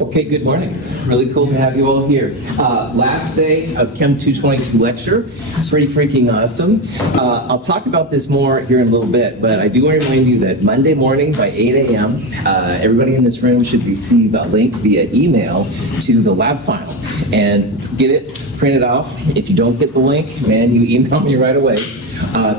Okay, good morning. Really cool to have you all here. Last day of Chem 222 lecture. It's pretty freaking awesome. I'll talk about this more here in a little bit, but I do want to remind you that Monday morning by 8 a.m., everybody in this room should receive a link via email to the lab file. And get it printed off. If you don't get the link, man, you email me right away.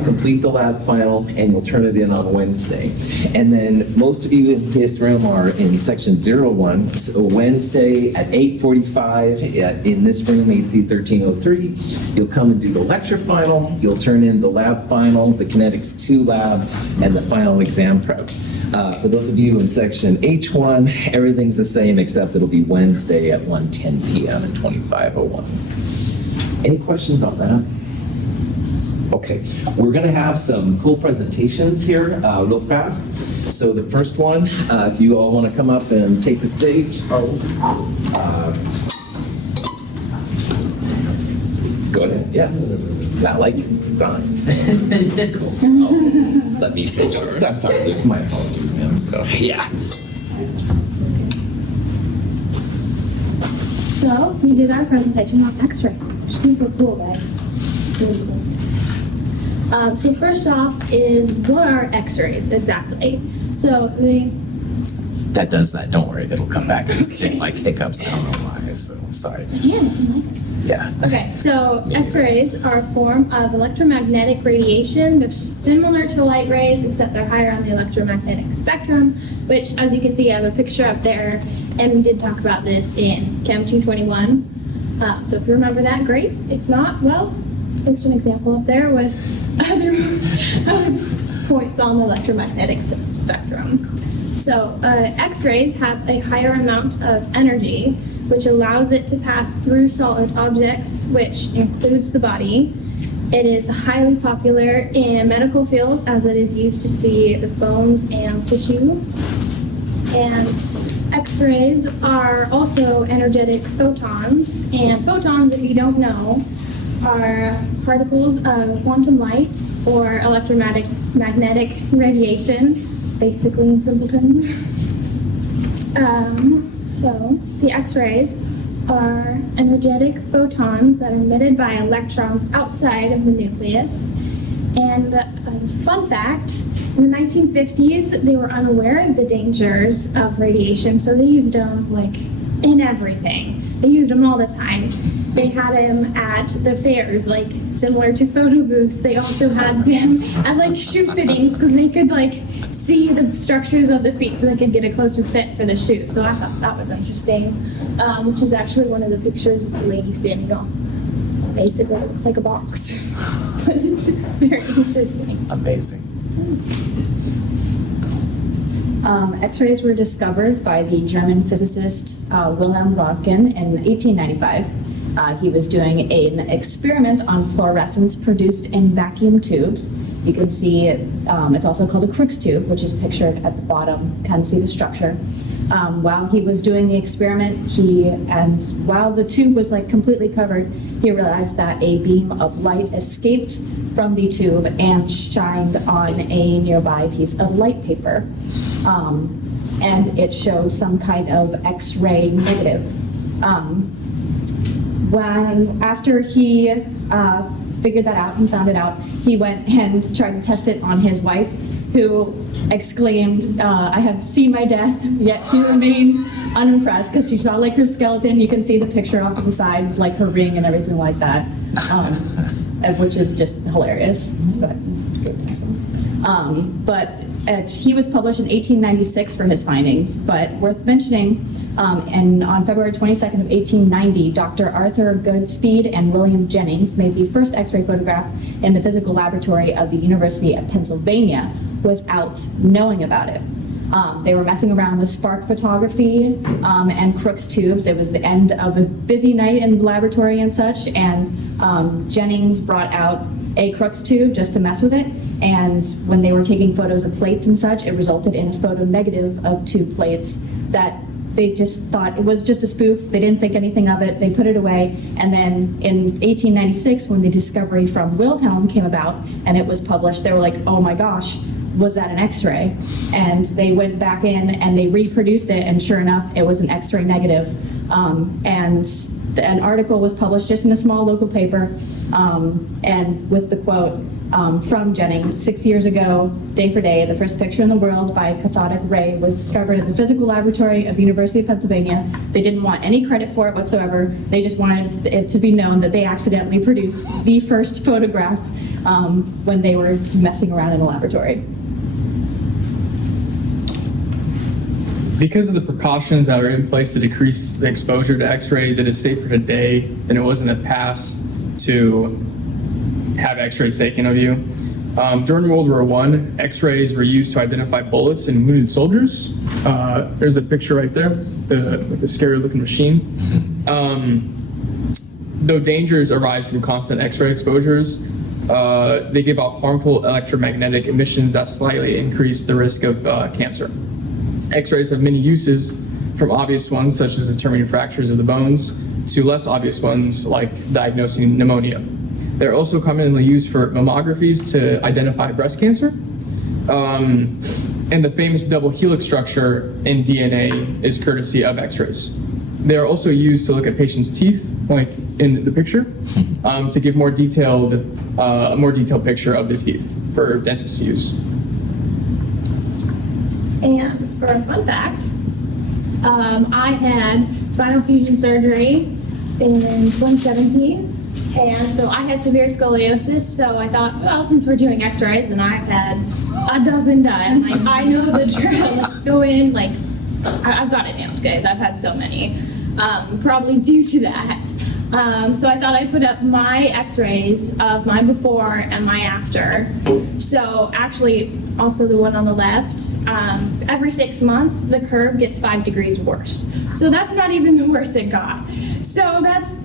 Complete the lab file and you'll turn it in on Wednesday. And then most of you in this room are in section 01. So Wednesday at 8:45 in this room, AD 1303, you'll come and do the lecture final. You'll turn in the lab final, the Kinetics 2 lab, and the final exam prep. For those of you in section H1, everything's the same except it'll be Wednesday at 1:10 p.m. and 25:01. Any questions on that? Okay, we're going to have some cool presentations here real fast. So the first one, if you all want to come up and take the stage. Go ahead, yeah. Not like designs. Cool. Oh, let me say first. I'm sorry, Luke. My apologies, man. So, yeah. So, we did our presentation on X-rays. Super cool, guys. Really cool. So first off is, what are X-rays exactly? So That does that. Don't worry. It'll come back and just like hiccups. I don't know why. So sorry. Yeah. Okay, so X-rays are a form of electromagnetic radiation. They're similar to light rays, except they're higher on the electromagnetic spectrum, which, as you can see, I have a picture up there, and we did talk about this in Chem 221. So if you remember that, great. If not, well, there's an example up there with other points on the electromagnetic spectrum. So X-rays have a higher amount of energy, which allows it to pass through solid objects, which includes the body. It is highly popular in medical fields as it is used to see the bones and tissue. And X-rays are also energetic photons, and photons, if you don't know, are particles of quantum light or electromagnetic radiation, basically in simple terms. So the X-rays are energetic photons that are emitted by electrons outside of the nucleus. And as a fun fact, in the 1950s, they were unaware of the dangers of radiation, so they used them like in everything. They used them all the time. They had them at the fairs, like similar to photo booths. They also had them at like shoe fittings because they could like see the structures of the feet so they could get a closer fit for the shoe. So I thought that was interesting, which is actually one of the pictures of the lady standing on. Basically, it looks like a box, but it's very interesting. Amazing. X-rays were discovered by the German physicist Wilhelm Röntgen in 1895. He was doing an experiment on fluorescence produced in vacuum tubes. You can see it's also called a Crookes tube, which is pictured at the bottom. Kind of see the structure. While he was doing the experiment, while the tube was like completely covered, he realized that a beam of light escaped from the tube and shined on a nearby piece of light paper. And it showed some kind of X-ray negative. After he figured that out and found it out, he went and tried to test it on his wife, who exclaimed, "I have seen my death," yet she remained unimpressed because she saw like her skeleton. You can see the picture off to the side, like her ring and everything like that, which is just hilarious. But he was published in 1896 for his findings, but worth mentioning, and on February 22nd of 1890, Dr. Arthur Goodspeed and William Jennings made the first X-ray photograph in the physical laboratory of the University of Pennsylvania without knowing about it. They were messing around with spark photography and Crookes tubes. It was the end of a busy night in the laboratory and such, and Jennings brought out a Crookes tube just to mess with it, and when they were taking photos of plates and such, it resulted in a photo negative of two plates that they just thought it was just a spoof. They didn't think anything of it. They put it away, and then in 1896, when the discovery from Wilhelm came about and it was published, they were like, oh my gosh, was that an X-ray? And they went back in and they reproduced it, and sure enough, it was an X-ray negative. And an article was published just in a small local paper, and with the quote from Jennings, 6 years ago, day for day, the first picture in the world by cathodic ray was discovered at the physical laboratory of the University of Pennsylvania. They didn't want any credit for it whatsoever. They just wanted it to be known that they accidentally produced the first photograph when they were messing around in a laboratory. Because of the precautions that are in place to decrease the exposure to X-rays, it is safer today than it was in the past to have X-rays taken of you. During World War I, X-rays were used to identify bullets in wounded soldiers. There's a picture right there with the scary-looking machine. Though dangers arise from constant X-ray exposures, they give off harmful electromagnetic emissions that slightly increase the risk of cancer. X-rays have many uses, from obvious ones such as determining fractures of the bones to less obvious ones like diagnosing pneumonia. They're also commonly used for mammographies to identify breast cancer. And the famous double helix structure in DNA is courtesy of X-rays. They are also used to look at patients' teeth, like in the picture, to give a more detailed picture of the teeth for dentists to use. And for a fun fact, I had spinal fusion surgery in 2017, and so I had severe scoliosis, so I thought, well, since we're doing x-rays and I've had a dozen done, like, I know the drill, like, go in, like, I've got it nailed, guys, I've had so many, probably due to that. So I thought I'd put up my x-rays of my before and my after. So actually, also the one on the left, every 6 months, the curve gets 5 degrees worse. So that's not even the worst it got. So that's,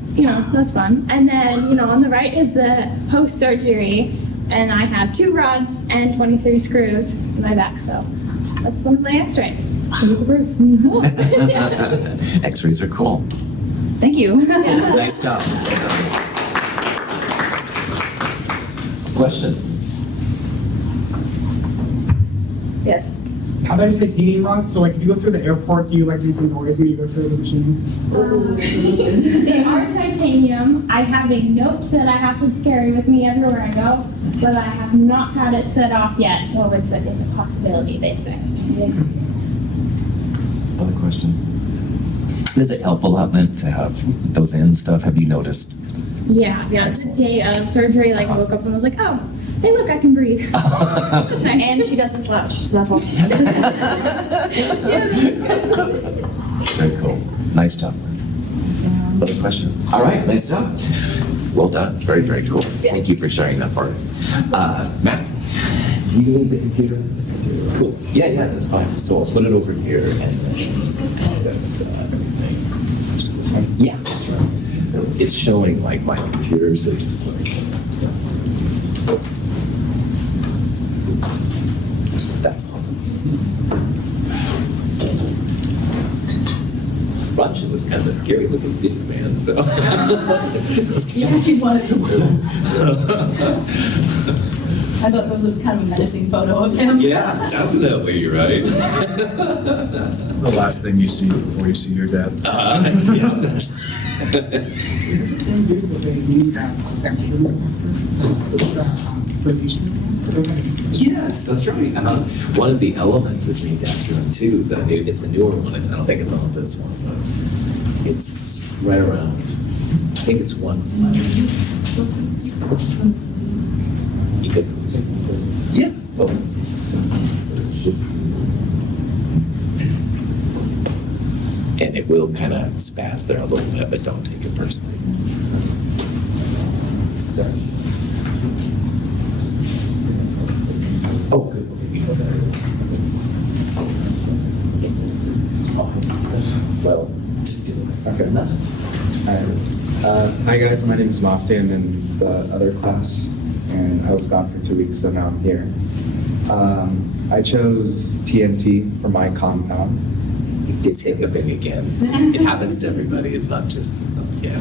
that's fun. And then, on the right is the post-surgery, and I have 2 rods and 23 screws in my back, so that's one of my x-rays. X-rays are cool. Thank you. Nice job. Questions? Yes. How about the heating rods? So, like, if you go through the airport, do you make noise when you go through the machine? They are titanium. I have a note that I have to carry with me everywhere I go, but I have not had it set off yet. Well, it's a possibility, they say. Other questions? Does it help a lot then to have those in stuff? Have you noticed? Yeah. The day of surgery, like, I woke up and I was like, oh, hey, look, I can breathe. That's nice. And she doesn't slouch, so that's awesome. Very cool. Nice job. Other questions? All right, nice job. Well done. Very, very cool. Thank you for sharing that part. Matt? Do you need the computer? Cool. Yeah, that's fine. So I'll put it over here and then access everything. Just this one? Yeah, that's right. So it's showing like my computer, so just put that stuff. That's awesome. Bunch was kind of a scary looking dude, man. So Yeah, he was. I thought that was kind of a menacing photo of him. yeah, definitely, right? The last thing you see before you see your dad. Yeah. Is it the same dude with a knee radiation? Yes, that's right. One of the elements is named after him too. It's a newer one. I don't think it's on this one, but it's right around. I think it's one. You could. Yeah. Well. And it will kind of spaz there a little bit, but don't take it personally. Start. Oh, good. Well, just do it. Okay. That's Hi guys, my name is Mafti. I'm in the other class, and I was gone for 2 weeks, so now I'm here. I chose TNT for my compound. It's hiccuping again. It happens to everybody. It's not just, yeah.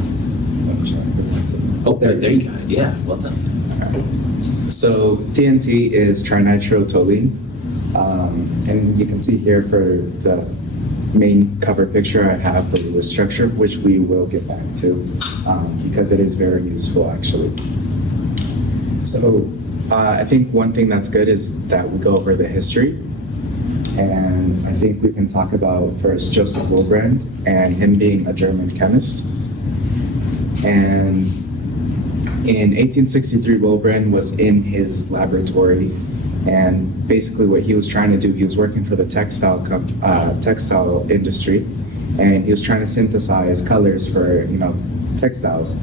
Oh, there you go. Yeah, well done. So TNT is trinitrotoluene, and you can see here for the main cover picture, I have the Lewis structure, which we will get back to because it is very useful actually. So I think one thing that's good is that we go over the history, and I think we can talk about first Joseph Wilbrand and him being a German chemist. And in 1863, Wilbrand was in his laboratory, and basically what he was trying to do, he was working for the textile industry, and he was trying to synthesize colors for textiles.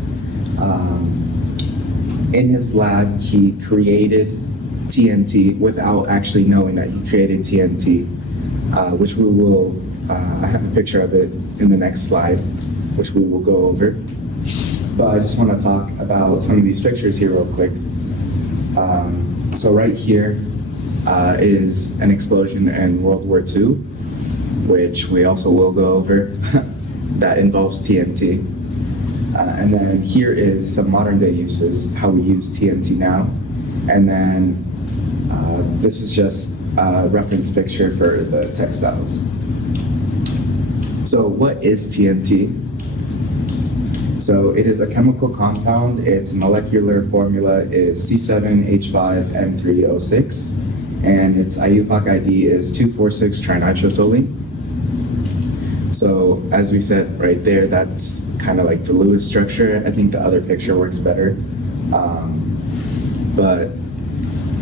In his lab, he created TNT without actually knowing that he created TNT, which we will. I have a picture of it in the next slide, which we will go over. But I just want to talk about some of these pictures here real quick. So right here is an explosion in World War II, which we also will go over, that involves TNT. And then here is some modern day uses, how we use TNT now. And then this is just a reference picture for the textiles. So what is TNT? So it is a chemical compound. Its molecular formula is C7H5N3O6, and its IUPAC ID is 2,4,6-trinitrotoluene. So as we said right there, that's kind of like the Lewis structure. I think the other picture works better, but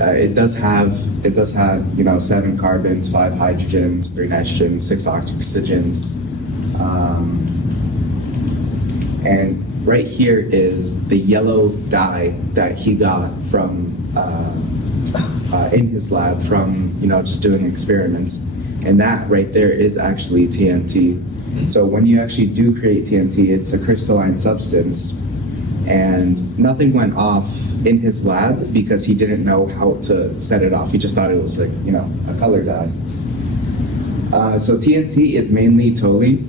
it does have 7 carbons, 5 hydrogens, 3 nitrogens, 6 oxygens. And right here is the yellow dye that he got from in his lab from just doing experiments, and that right there is actually TNT. So when you actually do create TNT, it's a crystalline substance, and nothing went off in his lab because he didn't know how to set it off. He just thought it was like a color dye. So TNT is mainly toluene.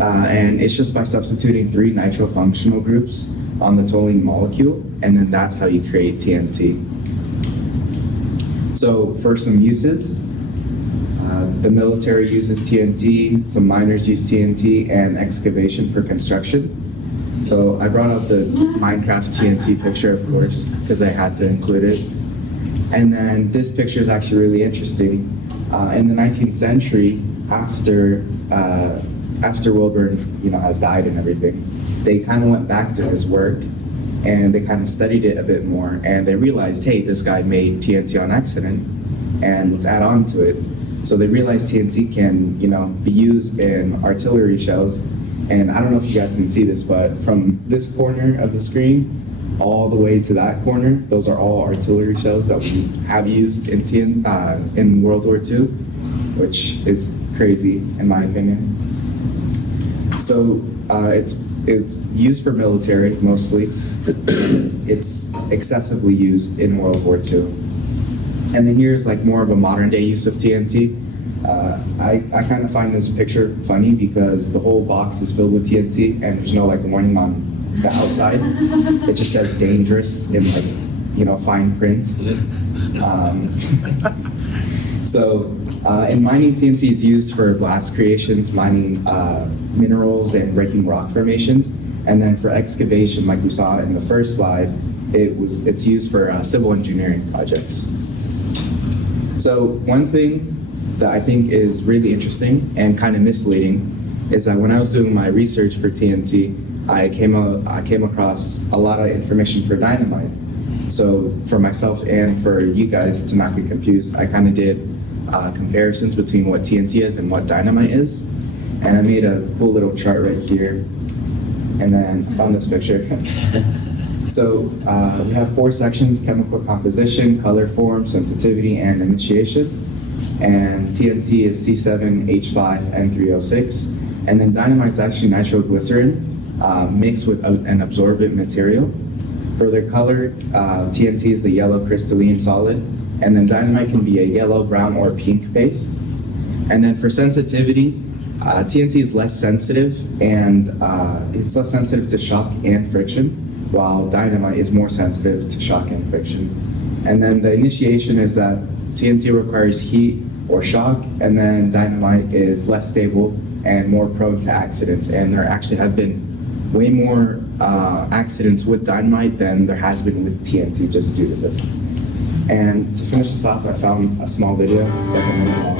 And it's just by substituting 3 nitrofunctional groups on the toluene molecule, and then that's how you create TNT. So for some uses, the military uses TNT, some miners use TNT, and excavation for construction. So I brought up the Minecraft TNT picture, of course, because I had to include it. And then this picture is actually really interesting. In the 19th century, after Wilbur, has died and everything, they kind of went back to his work and they kind of studied it a bit more, and they realized, hey, this guy made TNT on accident, and let's add on to it. So they realized TNT can, be used in artillery shells. And I don't know if you guys can see this, but from this corner of the screen all the way to that corner, those are all artillery shells that we have used in World War II, which is crazy in my opinion. So it's used for military mostly. It's excessively used in World War II. And then here's like more of a modern day use of TNT. I kind of find this picture funny because the whole box is filled with TNT and there's no warning on the outside. It just says dangerous in fine print. In mining, TNT is used for blast creations, mining minerals and breaking rock formations. And then for excavation, like we saw in the first slide, it's used for civil engineering projects. So one thing that I think is really interesting and kind of misleading is that when I was doing my research for TNT, I came across a lot of information for dynamite. So for myself and for you guys to not get confused, I kind of did comparisons between what TNT is and what dynamite is. And I made a cool little chart right here. And then I found this picture. So we have 4 sections: chemical composition, color, form, sensitivity, and initiation. And TNT is C7H5N3O6. And then dynamite is actually nitroglycerin mixed with an absorbent material. For their color, TNT is the yellow crystalline solid. And then dynamite can be a yellow, brown, or pink paste. And then for sensitivity, TNT is less sensitive, and it's less sensitive to shock and friction. while dynamite is more sensitive to shock and friction. And then the initiation is that TNT requires heat or shock, and then dynamite is less stable and more prone to accidents. And there actually have been way more accidents with dynamite than there has been with TNT just due to this. And to finish this off, I found a small video, it's like a minute long.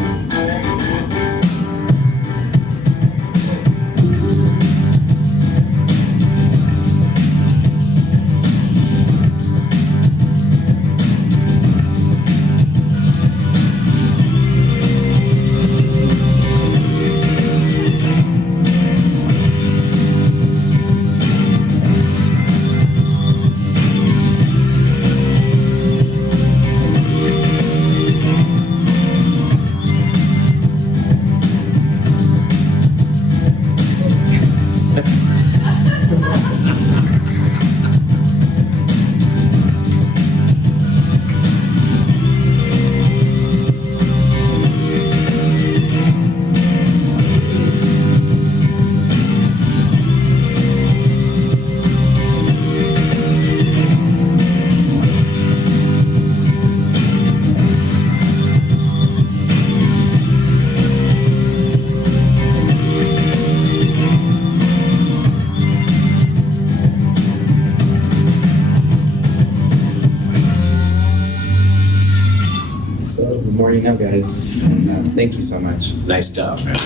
So the more you know, guys. And, thank you so much. Nice job, man.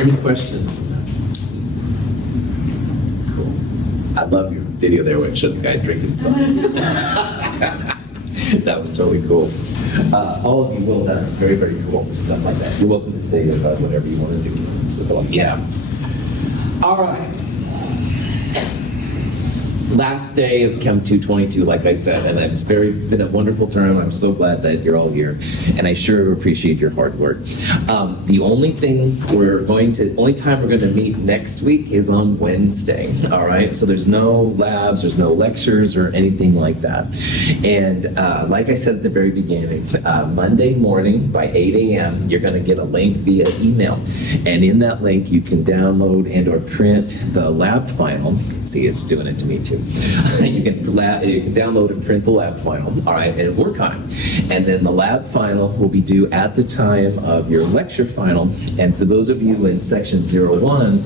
Any questions? Cool. I love your video there when it showed the guy drinking something. That was totally cool. All of you will have very, very cool stuff like that. You're welcome to stay about whatever you want to do. Yeah. All right. Last day of Chem 222, like I said, and it's been a wonderful term. I'm so glad that you're all here, and I sure appreciate your hard work. The only time we're going to meet next week is on Wednesday. All right, so there's no labs, there's no lectures or anything like that. And like I said at the very beginning, Monday morning by 8 a.m., you're going to get a link via email, and in that link you can download and/or print the lab final. See, it's doing it to me too. You can download and print the lab final, all right, and work on it. And then the lab final will be due at the time of your lecture final. And for those of you in section 01,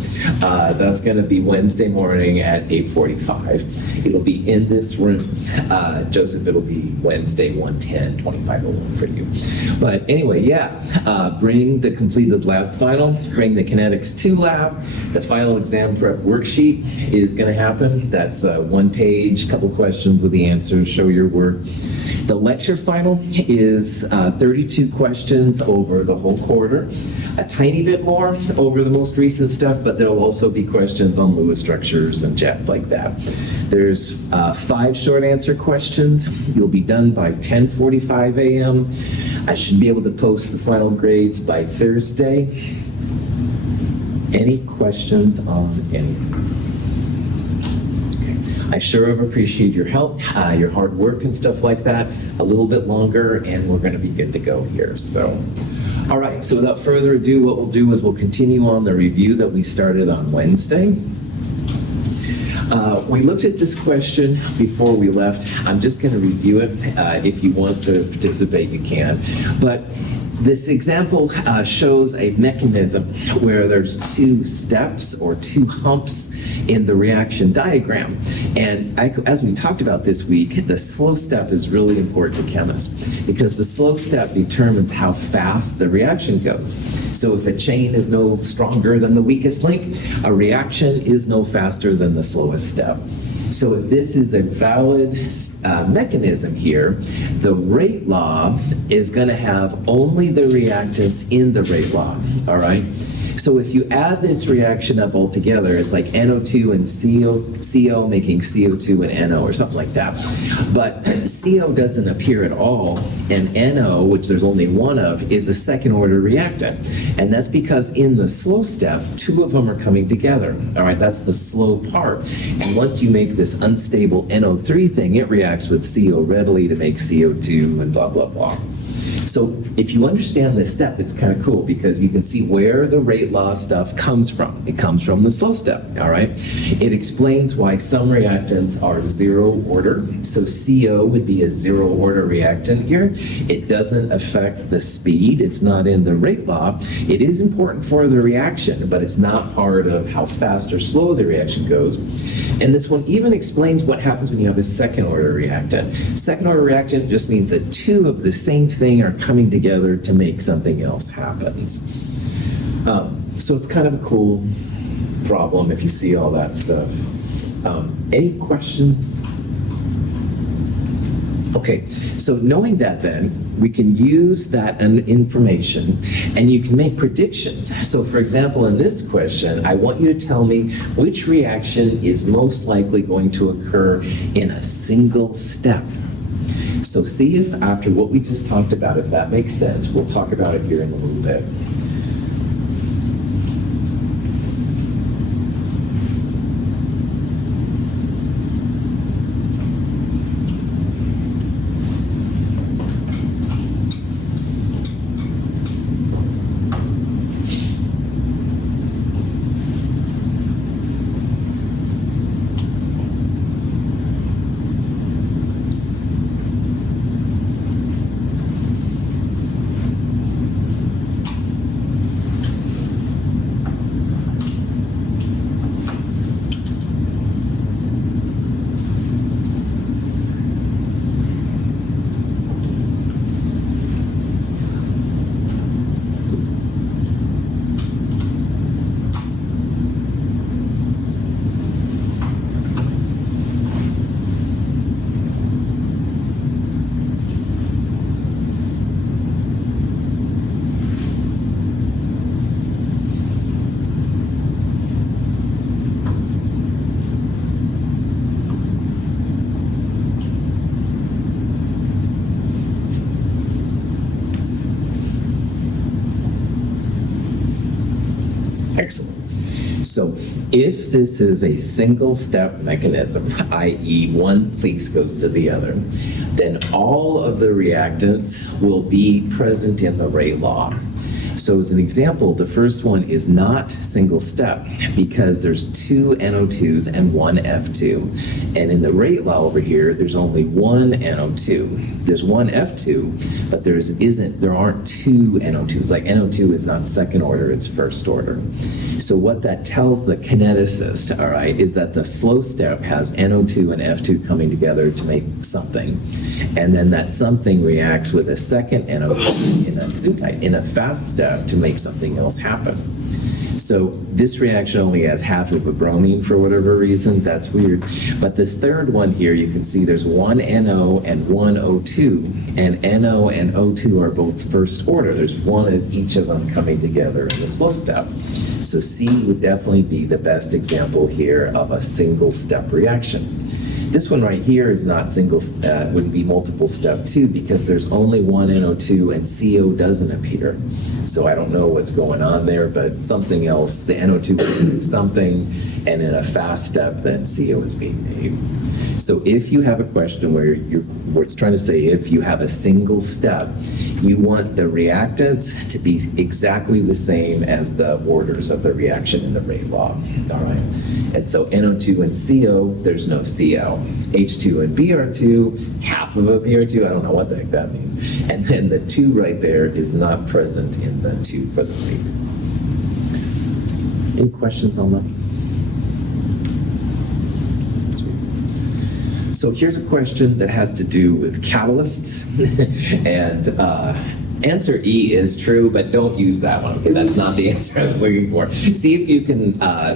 that's going to be Wednesday morning at 8:45. It'll be in this room. Joseph, it'll be Wednesday 110, 2501 for you. But anyway, bring the completed lab final, bring the Kinetics 2 lab. The final exam prep worksheet is going to happen. That's one page, couple questions with the answers, show your work. The lecture final is 32 questions over the whole quarter, a tiny bit more over the most recent stuff, but there'll also be questions on Lewis structures and jets like that. There's 5 short answer questions. You'll be done by 10:45 a.m. I should be able to post the final grades by Thursday. Any questions on anything? I sure have appreciated your help, your hard work and stuff like that. A little bit longer and we're going to be good to go here. So, all right, so without further ado, what we'll do is we'll continue on the review that we started on Wednesday. We looked at this question before we left. I'm just going to review it. If you want to participate, you can. But this example shows a mechanism where there's 2 steps or 2 humps in the reaction diagram. And as we talked about this week, the slow step is really important to chemists because the slow step determines how fast the reaction goes. So if a chain is no stronger than the weakest link, a reaction is no faster than the slowest step. So if this is a valid mechanism here, the rate law is going to have only the reactants in the rate law, all right? So if you add this reaction up all together, it's like NO2 and CO making CO2 and NO or something like that. But CO doesn't appear at all, and NO, which there's only one of, is a second order reactant. And that's because in the slow step, 2 of them are coming together. All right, that's the slow part. And once you make this unstable NO3 thing, it reacts with CO readily to make CO2 and blah, blah, blah. So if you understand this step, it's kind of cool because you can see where the rate law stuff comes from. It comes from the slow step, all right? It explains why some reactants are zero order. So CO would be a zero order reactant here. It doesn't affect the speed. It's not in the rate law. It is important for the reaction, but it's not part of how fast or slow the reaction goes. And this one even explains what happens when you have a second order reactant. Second order reactant just means that two of the same thing are coming together to make something else happens. So it's kind of a cool problem if you see all that stuff. Any questions? Okay, so knowing that then, we can use that information and you can make predictions. So for example, in this question, I want you to tell me which reaction is most likely going to occur in a single step. So see if after what we just talked about, if that makes sense. We'll talk about it here in a little bit. Excellent. So if this is a single step mechanism, i.e. one piece goes to the other, then all of the reactants will be present in the rate law. So as an example, the first one is not single step because there's two NO2s and one F2. And in the rate law over here, there's only one NO2. There's one F2, but there aren't two NO2s. Like NO2 is not second order, it's first order. So what that tells the kineticist, all right, is that the slow step has NO2 and F2 coming together to make something. And then that something reacts with a second NO2 in a gesundheit, in a fast step to make something else happen. So this reaction only has half of a bromine for whatever reason. That's weird. But this third one here, you can see there's one NO and one O2. And NO and O2 are both first order. There's one of each of them coming together in the slow step. So C would definitely be the best example here of a single step reaction. This one right here is not single, would be multiple step too, because there's only one NO2 and CO doesn't appear. So I don't know what's going on there, but something else, the NO2 is doing something, and in a fast step, then CO is being made. So if you have a question where it's trying to say if you have a single step, you want the reactants to be exactly the same as the orders of the reaction in the rate law, all right? And so NO2 and CO, there's no CO. H2 and Br2, half of a Br2, I don't know what the heck that means. And then the 2 right there is not present in the 2 for the rate. Any questions on that? So here's a question that has to do with catalysts. And answer E is true, but don't use that one. Okay, that's not the answer I was looking for. See if you can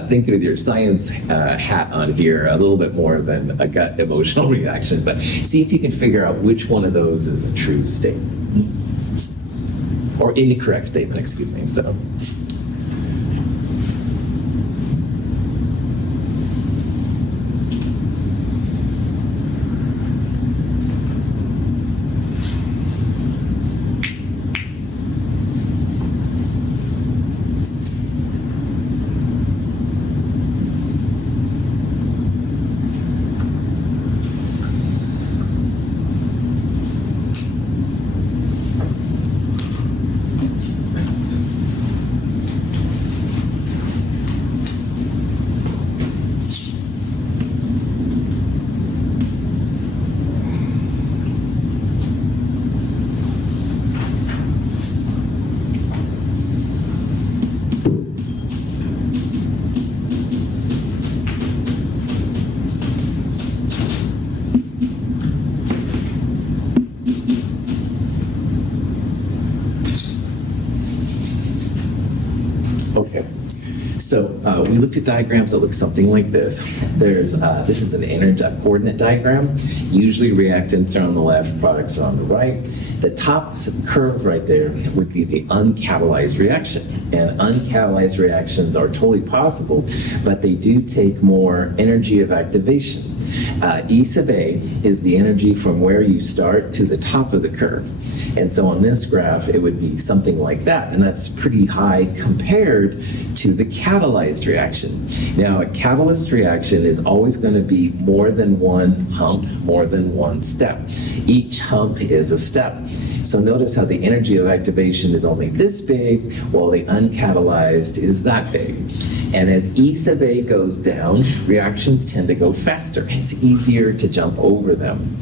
think with your science hat on here a little bit more than a gut emotional reaction, but see if you can figure out which one of those is a true statement. Or incorrect statement, excuse me. So. Okay. So we looked at diagrams that look something like this. This is an coordinate diagram. Usually reactants are on the left, products are on the right. The top curve right there would be the uncatalyzed reaction. And uncatalyzed reactions are totally possible, but they do take more energy of activation. E sub A is the energy from where you start to the top of the curve. And so on this graph, it would be something like that. And that's pretty high compared to the catalyzed reaction. Now, a catalyst reaction is always going to be more than one hump, more than one step. Each hump is a step. So notice how the energy of activation is only this big, while the uncatalyzed is that big. And as E sub A goes down, reactions tend to go faster. It's easier to jump over them.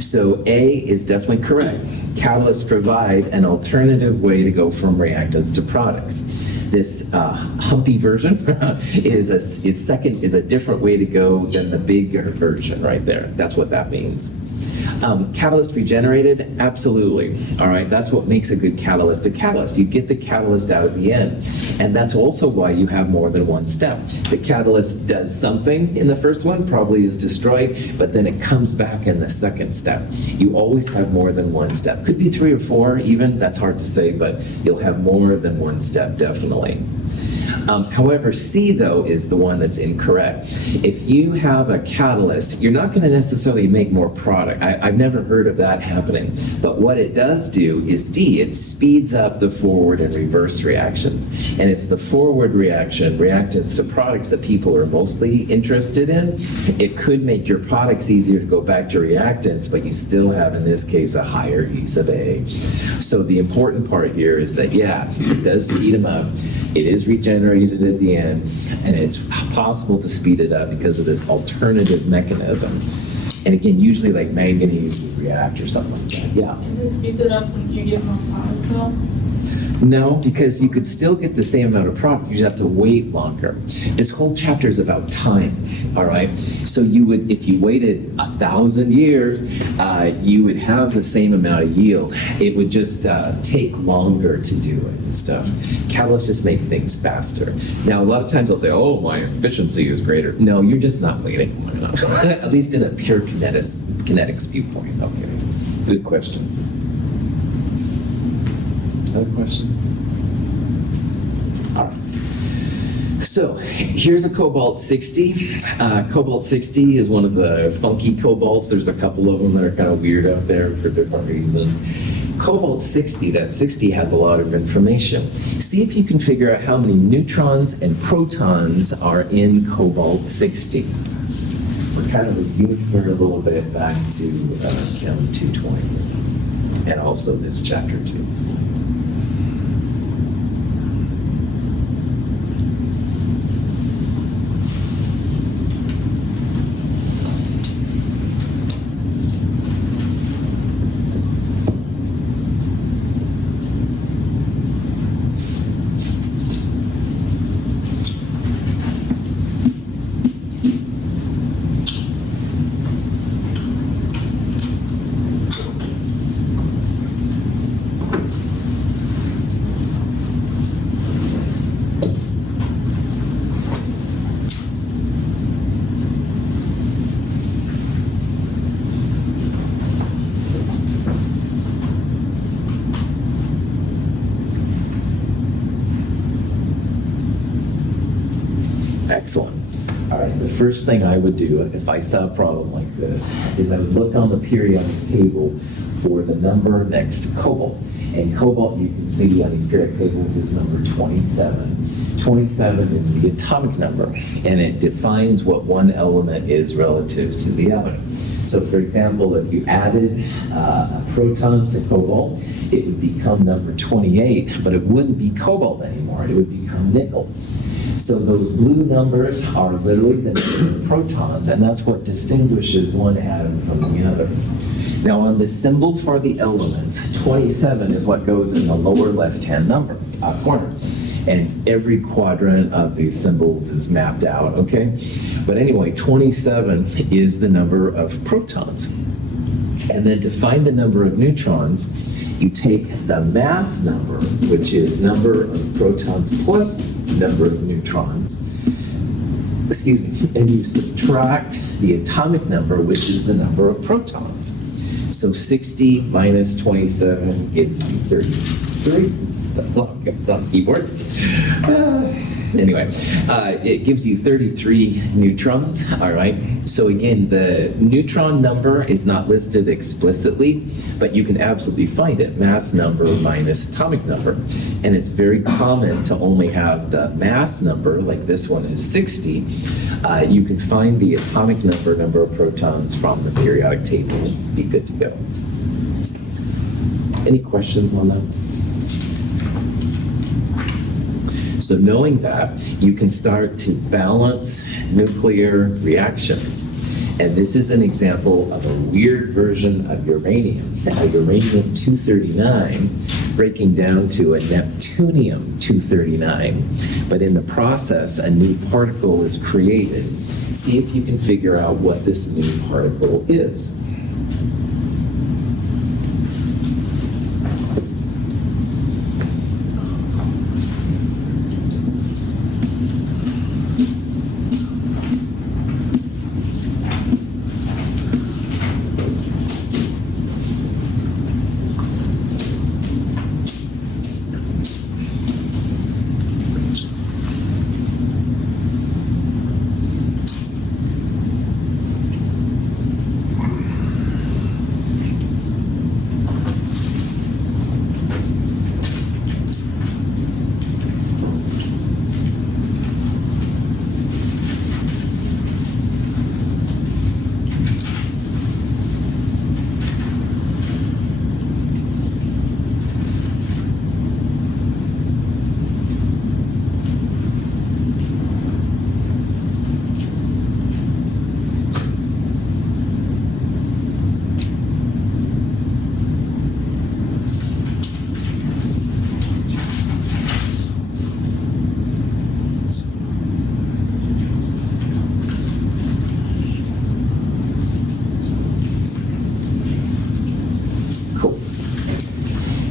So A is definitely correct. Catalysts provide an alternative way to go from reactants to products. This humpy version is a different way to go than the bigger version right there. That's what that means. Catalyst regenerated? Absolutely. All right, that's what makes a good catalyst a catalyst. You get the catalyst out at the end. And that's also why you have more than one step. The catalyst does something in the first one, probably is destroyed, but then it comes back in the second step. You always have more than one step. Could be 3 or 4 even, that's hard to say, but you'll have more than one step definitely. However, C, though, is the one that's incorrect. If you have a catalyst, you're not going to necessarily make more product. I've never heard of that happening. But what it does do is D, it speeds up the forward and reverse reactions. And it's the forward reaction, reactants to products, that people are mostly interested in. It could make your products easier to go back to reactants, but you still have, in this case, a higher E sub A. So the important part here is that, yeah, it does speed them up. It is regenerated at the end, and it's possible to speed it up because of this alternative mechanism. And again, usually like manganese would react or something like that. Yeah. And it speeds it up when you get more product though? No, because you could still get the same amount of product. You just have to wait longer. This whole chapter is about time, all right? So you would, if you waited 1,000 years, you would have the same amount of yield. It would just take longer to do it and stuff. Catalysts just make things faster. Now, a lot of times they'll say, oh, my efficiency is greater. No, you're just not waiting long enough. At least in a pure kinetics viewpoint. Okay, good question. Other questions? All right. So here's a cobalt 60. Cobalt 60 is one of the funky cobalts. There's a couple of them that are kind of weird out there for different reasons. Cobalt 60, that 60 has a lot of information. See if you can figure out how many neutrons and protons are in cobalt 60. We're kind of reviewing here a little bit back to Chem 220 and also this chapter 2. Excellent. All right, the first thing I would do if I saw a problem like this is I would look on the periodic table for the number next to cobalt. And cobalt, you can see on these periodic tables, is number 27. 27 is the atomic number, and it defines what one element is relative to the other. So for example, if you added a proton to cobalt, it would become number 28, but it wouldn't be cobalt anymore, it would become nickel. So those blue numbers are literally the number of protons, and that's what distinguishes one atom from the other. Now on the symbol for the elements, 27 is what goes in the lower left-hand corner. And every quadrant of these symbols is mapped out, okay? But anyway, 27 is the number of protons. And then to find the number of neutrons, You take the mass number, which is number of protons plus number of neutrons, and you subtract the atomic number, which is the number of protons. So 60 minus 27 gives you 33. On the keyboard. Anyway, it gives you 33 neutrons, all right? So again, the neutron number is not listed explicitly, but you can absolutely find it, mass number minus atomic number. And it's very common to only have the mass number, like this one is 60. You can find the atomic number of protons from the periodic table, be good to go. Any questions on that? So knowing that, you can start to balance nuclear reactions. And this is an example of a weird version of uranium, a uranium-239 breaking down to a neptunium-239. But in the process, a new particle is created. See if you can figure out what this new particle is.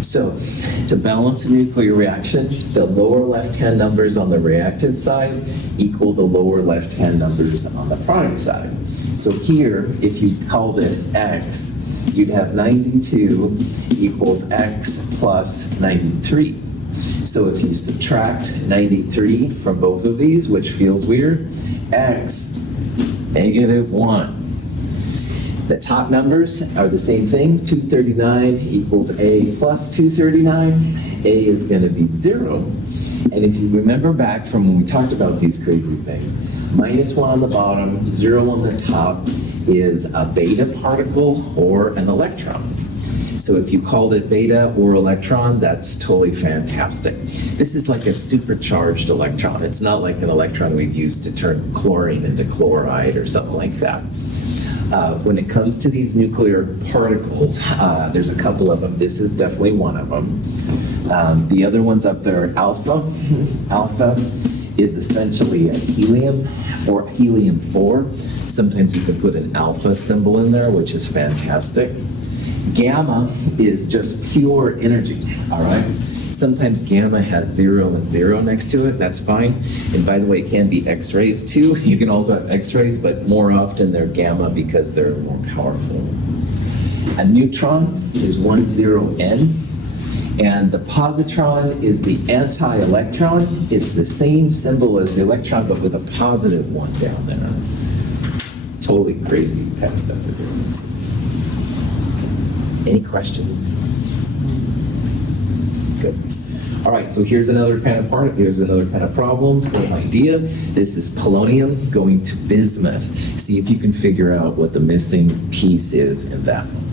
So, to balance a nuclear reaction, the lower left-hand numbers on the reactant side equal the lower left-hand numbers on the product side. So here, if you call this X, you'd have 92 equals X plus 93. So if you subtract 93 from both of these, which feels weird, X, -1. The top numbers are the same thing, 239 equals A plus 239. A is going to be 0. And if you remember back from when we talked about these crazy things, -1 on the bottom, 0 on the top is a beta particle or an electron. So if you called it beta or electron, that's totally fantastic. This is like a supercharged electron. It's not like an electron we'd use to turn chlorine into chloride or something like that. When it comes to these nuclear particles, there's a couple of them. This is definitely one of them. The other ones up there are alpha. Alpha is essentially a helium or helium-4. Sometimes you can put an alpha symbol in there, which is fantastic. Gamma is just pure energy, all right? Sometimes gamma has 0 and 0 next to it, that's fine. And by the way, it can be X-rays too. You can also have X-rays, but more often they're gamma because they're more powerful. A neutron is 10N, and the positron is the anti-electron. It's the same symbol as the electron, but with a positive one down there. Totally crazy kind of stuff they're doing. Any questions? Good. All right, so here's another kind of problem, same idea. This is polonium going to bismuth. See if you can figure out what the missing piece is in that one.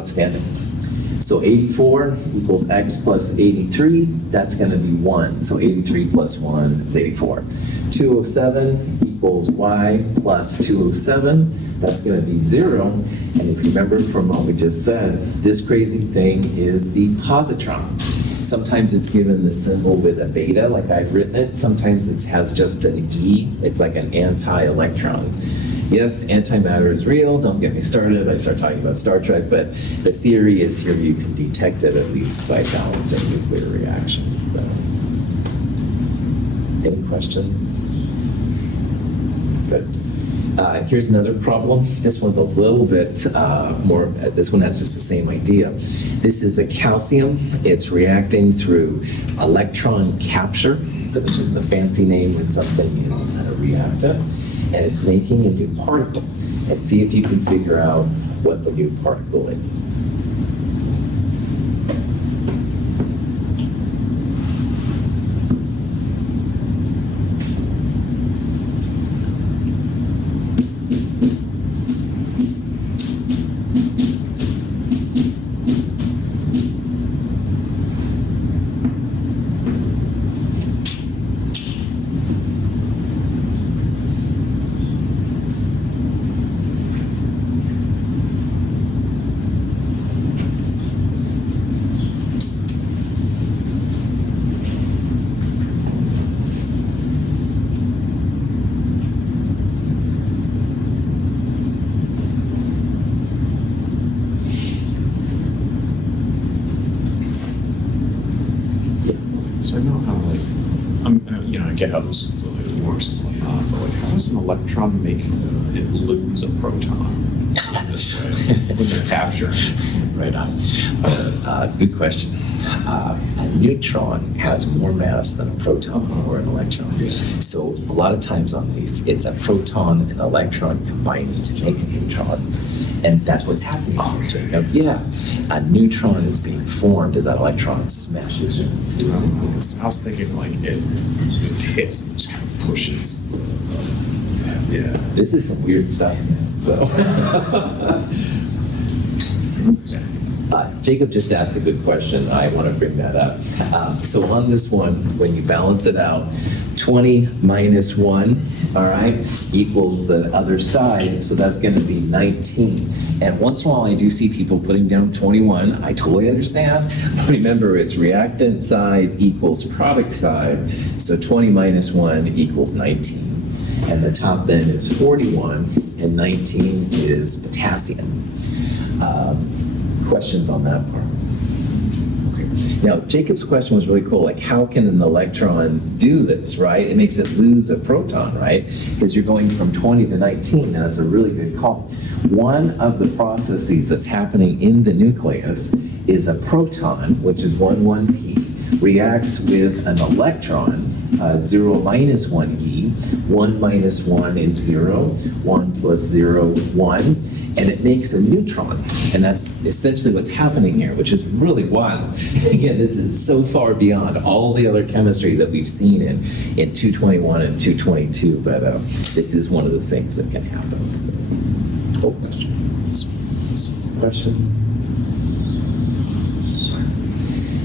Outstanding. So 84 equals x plus 83, that's going to be 1. So 83 plus 1 is 84. 207 equals y plus 207, that's going to be 0. And if you remember from what we just said, this crazy thing is the positron. Sometimes it's given the symbol with a beta, like I've written it. Sometimes it has just an E. It's like an anti-electron. Yes, antimatter is real. Don't get me started. I start talking about Star Trek, but the theory is here you can detect it at least by balancing nuclear reactions. So, any questions? Good. Here's another problem. This one's a little bit more, this one has just the same idea. This is a calcium. It's reacting through electron capture, which is the fancy name when something is a reactant, and it's making a new particle. And see if you can figure out what the new particle is. So I know how, like, I get how this works and whatnot, but like, how does an electron make it lose a proton in this way when they're capturing? Right on. Good question. A neutron has more mass than a proton or an electron. So a lot of times on these, it's a proton and electron combined to make a neutron. And that's what's happening here, Jacob. Yeah. A neutron is being formed as that electron smashes through. I was thinking like it hits and just kind of pushes. Yeah. This is some weird stuff, man. So. Jacob just asked a good question. I want to bring that up. So on this one, when you balance it out, 20 minus 1, all right, equals the other side, so that's going to be 19. And once in a while, I do see people putting down 21. I totally understand. Remember, it's reactant side equals product side, so 20 minus 1 equals 19. And the top then is 41, and 19 is potassium. Questions on that part? Okay. Now, Jacob's question was really cool. Like, how can an electron do this, right? It makes it lose a proton, right? Because you're going from 20 to 19. Now, that's a really good call. One of the processes that's happening in the nucleus is a proton, which is 1,1p, reacts with an electron, 0 minus 1e. 1 minus 1 is 0. 1 plus 0, 1. And it makes a neutron. And that's essentially what's happening here, which is really wild. Again, this is so far beyond all the other chemistry that we've seen in 221 and 222, but this is one of the things that can happen. So, question?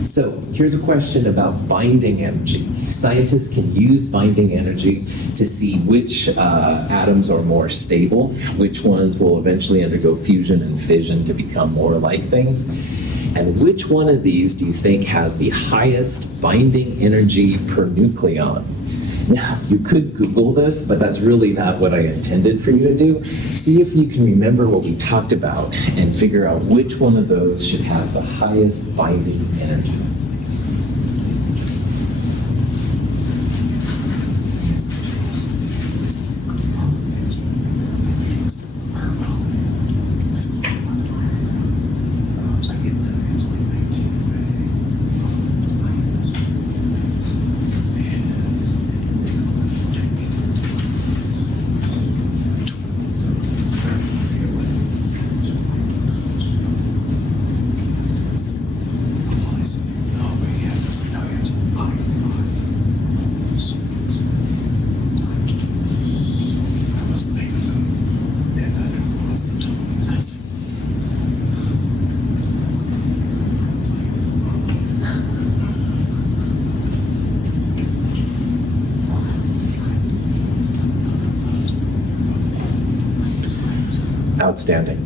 So here's a question about binding energy. Scientists can use binding energy to see which atoms are more stable, which ones will eventually undergo fusion and fission to become more like things. And which one of these do you think has the highest binding energy per nucleon? Now, you could Google this, but that's really not what I intended for you to do. See if you can remember what we talked about and figure out which one of those should have the highest binding energies. Outstanding.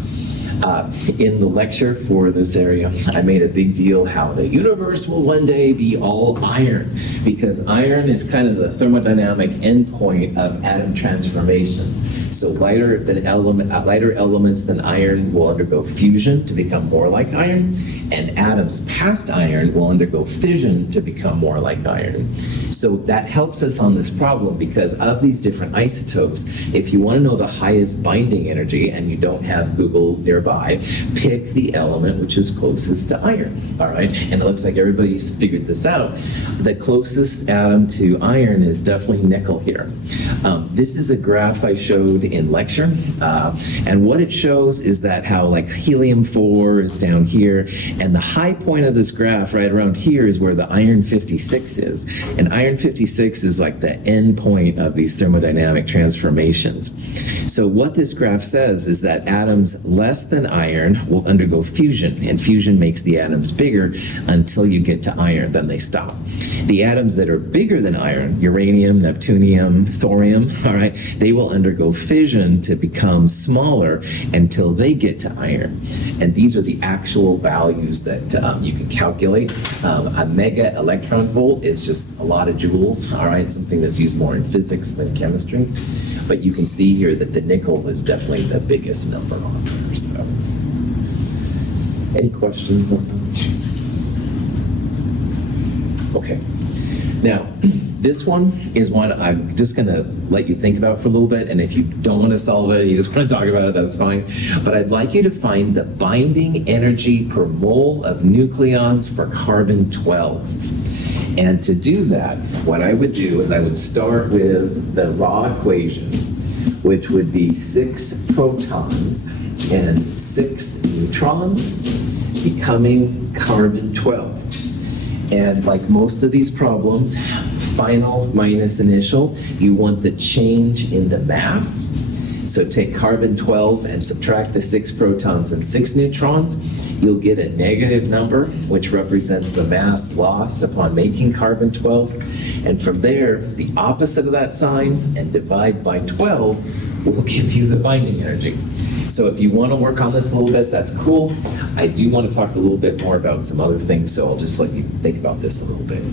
In the lecture for this area, I made a big deal how the universe will one day be all iron, because iron is kind of the thermodynamic endpoint of atom transformations. So lighter elements than iron will undergo fusion to become more like iron, and atoms past iron will undergo fission to become more like iron. So that helps us on this problem, because of these different isotopes, if you want to know the highest binding energy and you don't have Google nearby, pick the element which is closest to iron, all right? And it looks like everybody's figured this out. The closest atom to iron is definitely nickel here. This is a graph I showed in lecture, and what it shows is that how like helium-4 is down here, and the high point of this graph right around here is where the iron-56 is. And iron-56 is like the end point of these thermodynamic transformations. So what this graph says is that atoms less than iron will undergo fusion, and fusion makes the atoms bigger until you get to iron, then they stop. The atoms that are bigger than iron, uranium, neptunium, thorium, all right, they will undergo fission to become smaller until they get to iron. And these are the actual values that you can calculate. A mega electron volt is just a lot of joules, all right, something that's used more in physics than chemistry. But you can see here that the nickel is definitely the biggest number on there. So, any questions on that? Okay. Now, this one is one I'm just going to let you think about for a little bit, and if you don't want to solve it, you just want to talk about it, that's fine. But I'd like you to find the binding energy per mole of nucleons for carbon-12. And to do that, what I would do is I would start with the raw equation, which would be 6 protons and 6 neutrons becoming carbon-12. And like most of these problems, final minus initial, you want the change in the mass. So take carbon-12 and subtract the 6 protons and 6 neutrons. You'll get a negative number, which represents the mass lost upon making carbon-12. And from there, the opposite of that sign and divide by 12 will give you the binding energy. So if you want to work on this a little bit, that's cool. I do want to talk a little bit more about some other things, so I'll just let you think about this a little bit.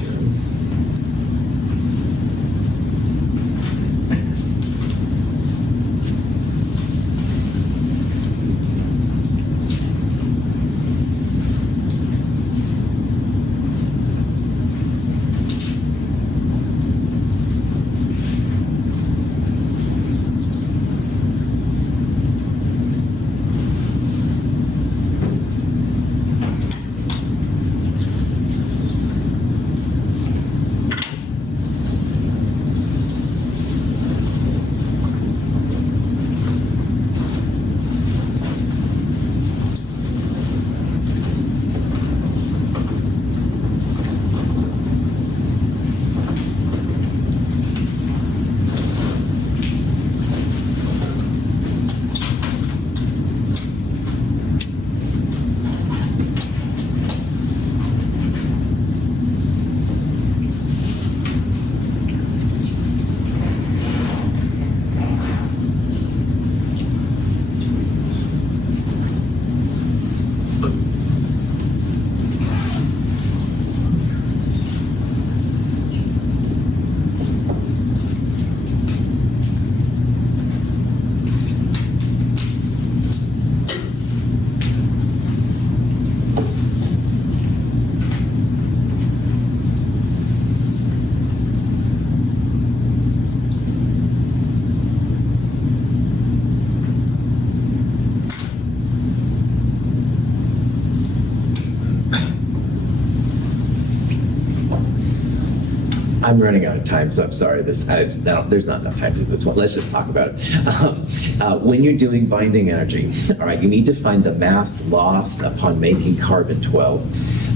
I'm running out of time, so I'm sorry. There's not enough time to do this one. Let's just talk about it. When you're doing binding energy, all right, you need to find the mass lost upon making carbon-12.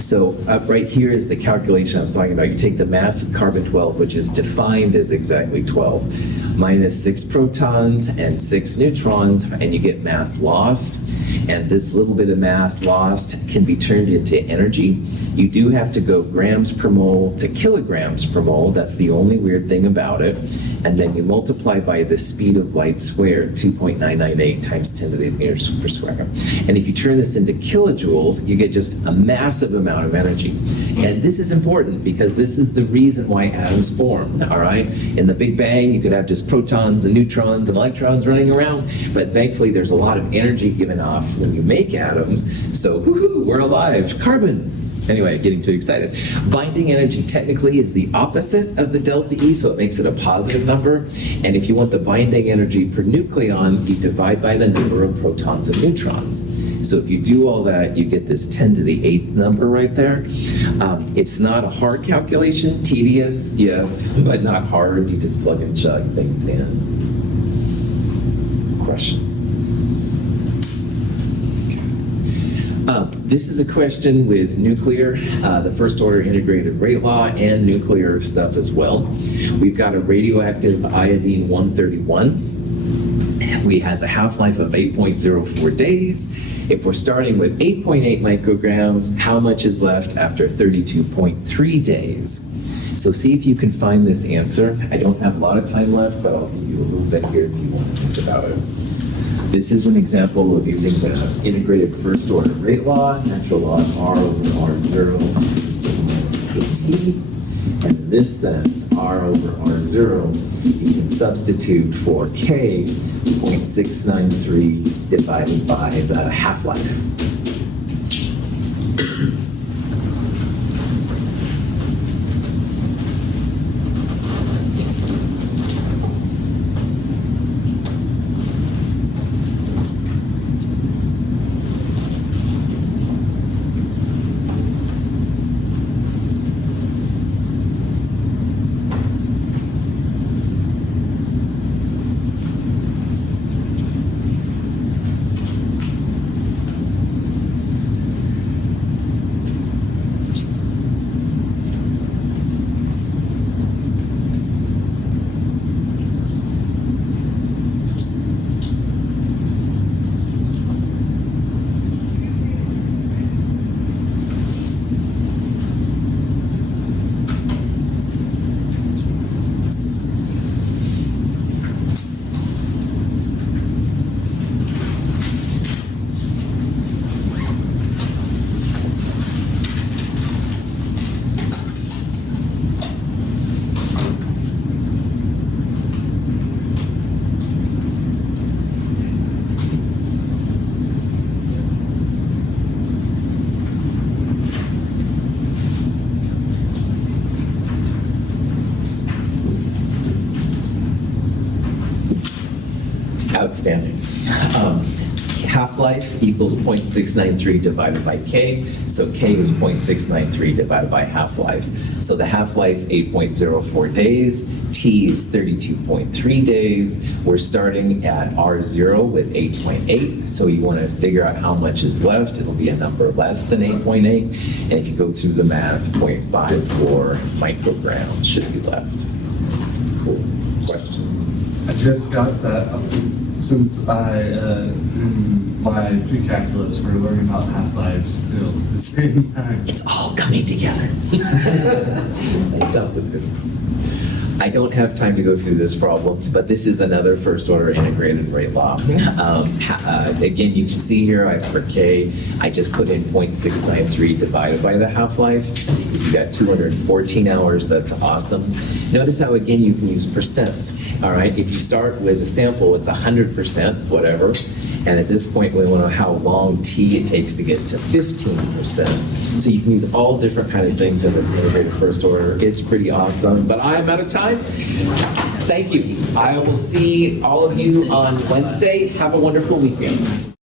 So right here is the calculation I was talking about. You take the mass of carbon-12, which is defined as exactly 12, minus 6 protons and 6 neutrons, and you get mass lost. And this little bit of mass lost can be turned into energy. You do have to go grams per mole to kilograms per mole. That's the only weird thing about it. And then you multiply by the speed of light squared, 2.998 times 10 to the meters per square. And if you turn this into kilojoules, you get just a massive amount of energy. And this is important because this is the reason why atoms form, all right? In the Big Bang, you could have just protons and neutrons and electrons running around, but thankfully there's a lot of energy given off when you make atoms, so woohoo, we're alive. Carbon. Anyway, getting too excited. Binding energy technically is the opposite of the delta E, so it makes it a positive number. And if you want the binding energy per nucleon, you divide by the number of protons and neutrons. So if you do all that, you get this 10 to the 8th number right there. It's not a hard calculation, tedious, yes, but not hard. You just plug and chug things in. Questions? This is a question with nuclear, the first order integrated rate law, and nuclear stuff as well. We've got a radioactive iodine-131. It has a half-life of 8.04 days. If we're starting with 8.8 micrograms, how much is left after 32.3 days? So see if you can find this answer. I don't have a lot of time left, but I'll give you a little bit here if you want to think about it. This is an example of using the integrated first order rate law, natural log R over R0 is minus KT. And in this sense, R over R0, you can substitute for K, 0.693 divided by the half-life. Outstanding. Half-life equals 0.693 divided by K, so K is 0.693 divided by half-life. So the half-life, 8.04 days, T is 32.3 days. We're starting at R0 with 8.8, so you want to figure out how much is left. It'll be a number less than 8.8, and if you go through the math, 0.54 micrograms should be left. Cool. Question? I just got that since in my pre-calculus we're learning about half-lives still at the same time. It's all coming together. Nice job with this. I don't have time to go through this problem, but this is another first order integrated rate law. Again, you can see here, as for K, I just put in 0.693 divided by the half-life. If you got 214 hours, that's awesome. Notice how, again, you can use percents, all right? If you start with a sample, it's 100%, whatever. And at this point, we want to know how long T it takes to get to 15%. So you can use all different kind of things in this integrated first order. It's pretty awesome, but I'm out of time. Thank you. I will see all of you on Wednesday. Have a wonderful weekend.